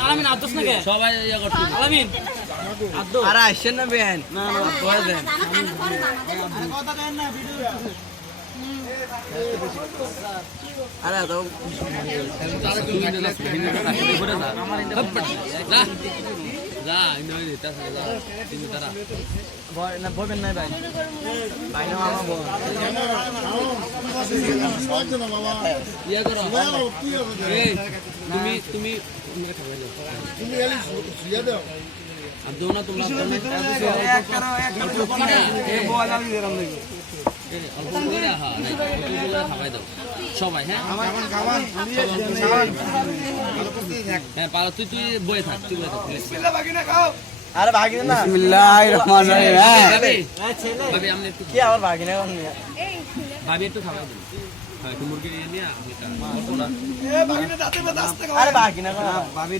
আলামিন আব্দুস না কে সবাই ইয়া করতে আলামিন আব্দু আরে আসেন না বেন না না করে দেন কথা দেন না ভিডিও আরে তো যা ইন্দো দিতা যা তুমি তারা ভয় না বলবেন না ভাই ভাই না মামা বল ইয়া করো এই তুমি তুমি তুমি এলি সুইয়া দাও আব্দু না তোমরা এক করো এ বল আমি দিলাম দেখো অল্প করে হ্যাঁ খাওয়াই দাও সবাই হ্যাঁ হ্যাঁ পারো তুই তুই বয়ে থাক তুই বয়ে থাক আরে ভাগিনা না বিসমিল্লাহির রহমানির রহিম হ্যাঁ ভাবি আপনি একটু কি আমার ভাগিনা কোন ভাবি একটু খাওয়াই দিন হ্যাঁ একটু মুরগি নিয়ে নিয়ে আরে ভাগিনা কোন ভাবি